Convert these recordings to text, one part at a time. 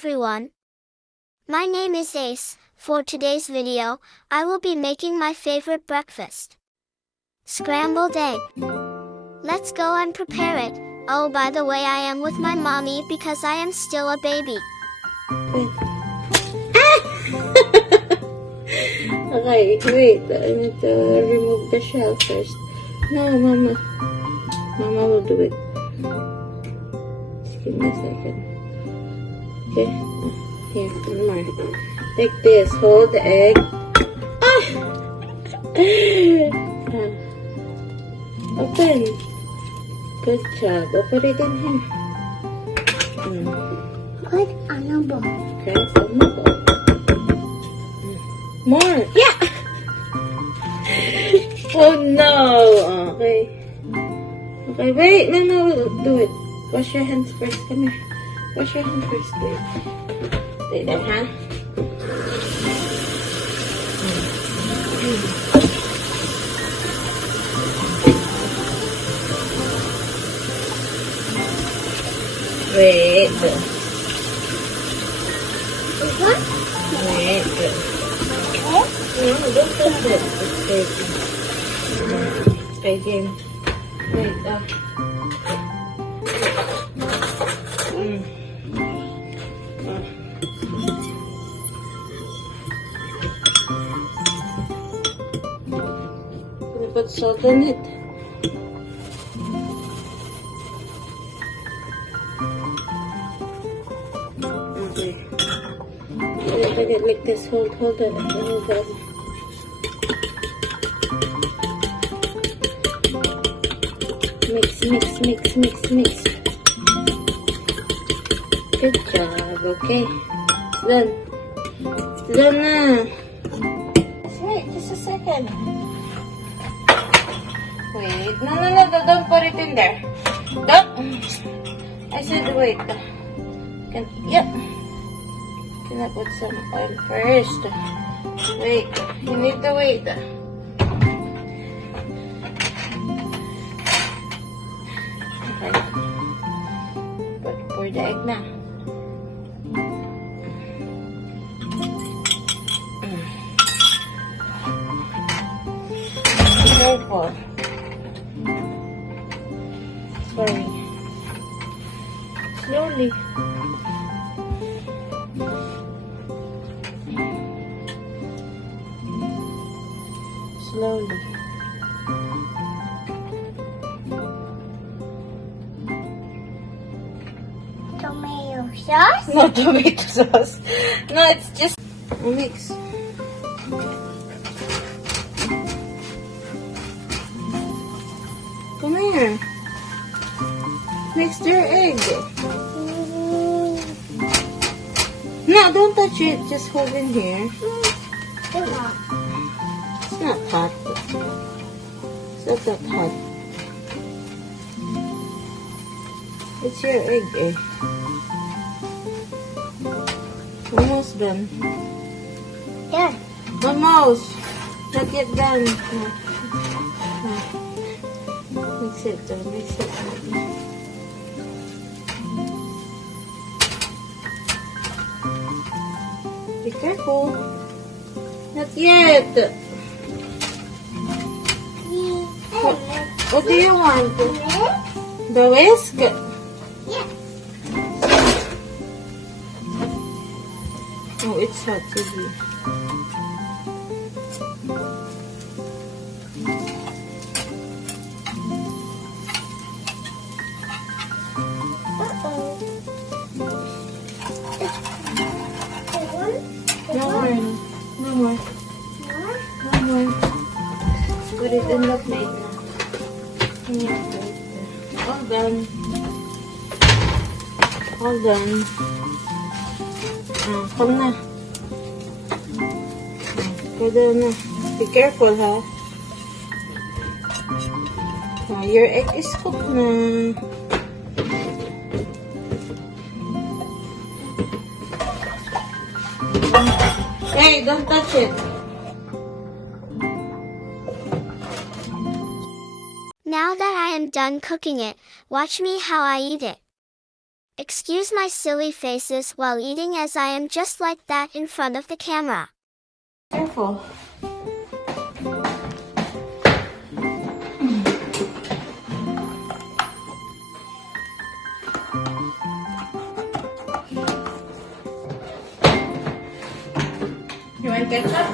everyone. My name is Ace. For today's video, I will be making my favorite breakfast, scrambled egg. Let's go and prepare it. Oh, by the way, I am with my mommy because I am still a baby. Okay, wait. I need to remove the shell first. No, Mama. Mama will do it. Just give me a second. Okay. Here, one more. Take this. Hold the egg. Ah! Open. Good job. Open it in here. Put on a bowl. Okay, so more. Yeah! Oh no! Okay. Okay, wait. No, we'll do it. Wash your hands first. Come here. Wash your hands first. Wait. Stay there, huh? Wait. What? Wait. No, don't touch it. It's baking. Wait, Put salt on it. Okay. Put it like this. Hold it. Hold it. Mix. Good job. Okay. It's done. It's done now. Wait, just a second. Wait. No. Don't put it in there. Don't. I said wait. Yep. Can I put some oil first? Wait. You need to wait. Okay. Pour the egg na. Be careful. Sorry. Slowly. Slowly. Tomato sauce? No tomato sauce. No, it's just a mix. Come here. Mix your egg. No, don't touch it. Just hold in here. It's not. It's not hot. It's not that hot. It's your egg, eh? Almost done. Yeah. Almost. Not yet done. No. Mix it. Be careful. Not yet. What do you want? The whisk? Yeah. Oh, it's hot to do. No more. Put it in the plate now. All done. Come na. Go down na. Be careful, ha? Your egg is cooked na. Hey, don't touch it. Now that I am done cooking it, watch me how I eat it. Excuse my silly faces while eating, as I am just like that in front of the camera. Careful. You want ketchup?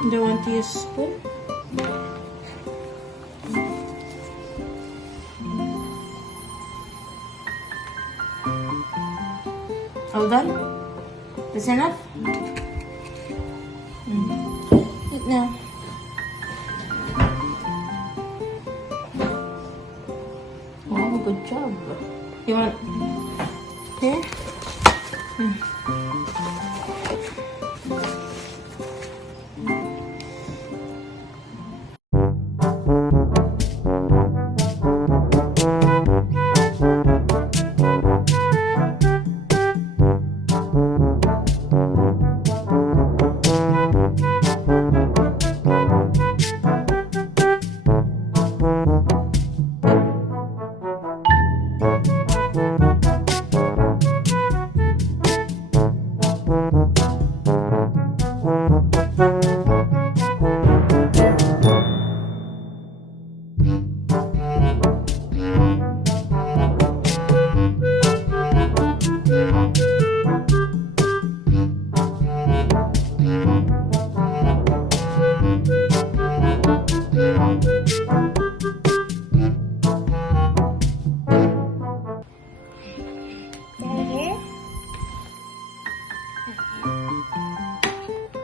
Do you want to use a spoon? All done? That's enough? Eat now. Oh, good job. You want here?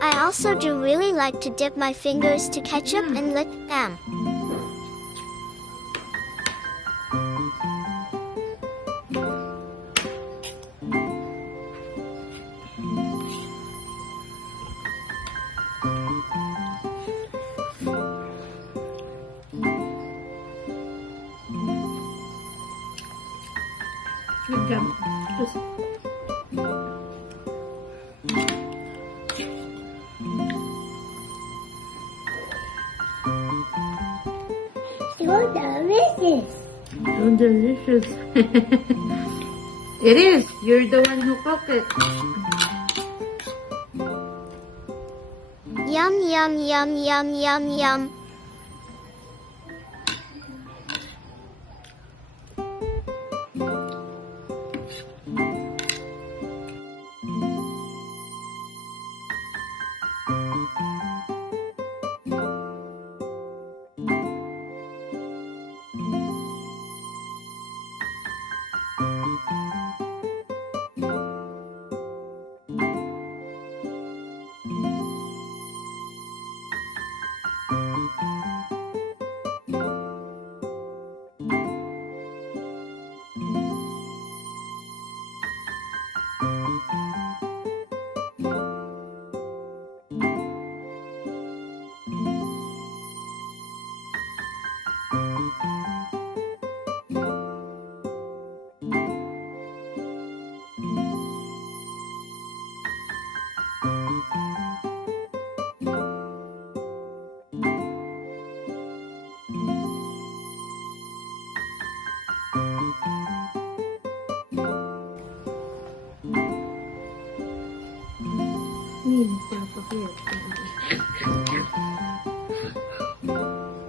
I also do really like to dip my fingers to ketchup and lick them. Good job. So delicious. So delicious. It is. You're the one who cooked it. Yum, yum, yum, yum, yum, yum.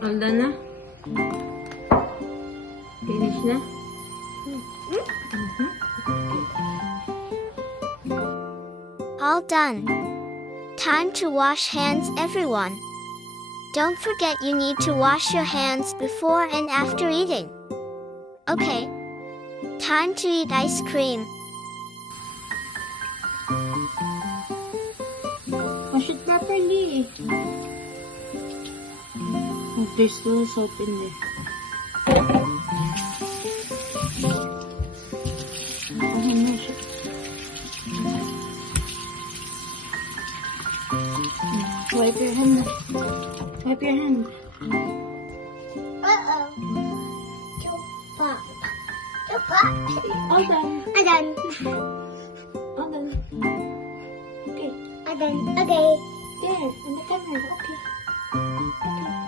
All done na? Finish na? All done. Time to wash hands, everyone. Don't forget you need to wash your hands before and after eating. Okay. Time to eat ice cream. Wash it properly. Oh, there's no soap in there. Wipe your hand. Wipe your hand. Uh-oh. All done. Again. All done. Okay. Again. Okay. There, on the camera.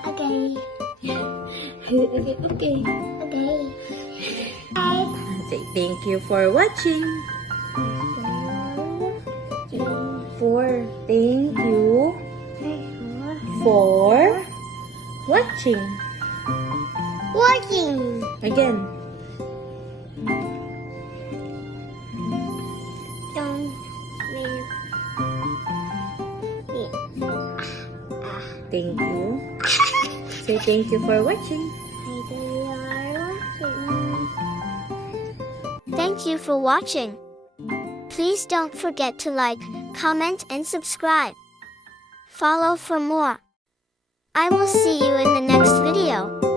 Okay. Okay. Okay. Okay. Bye. Say thank you for watching. Thank you for watching. Watching. Again. Don't leave me. Thank you. Say thank you for watching. Thank you for watching. Please don't forget to like, comment and subscribe. Follow for more. I will see you in the next video.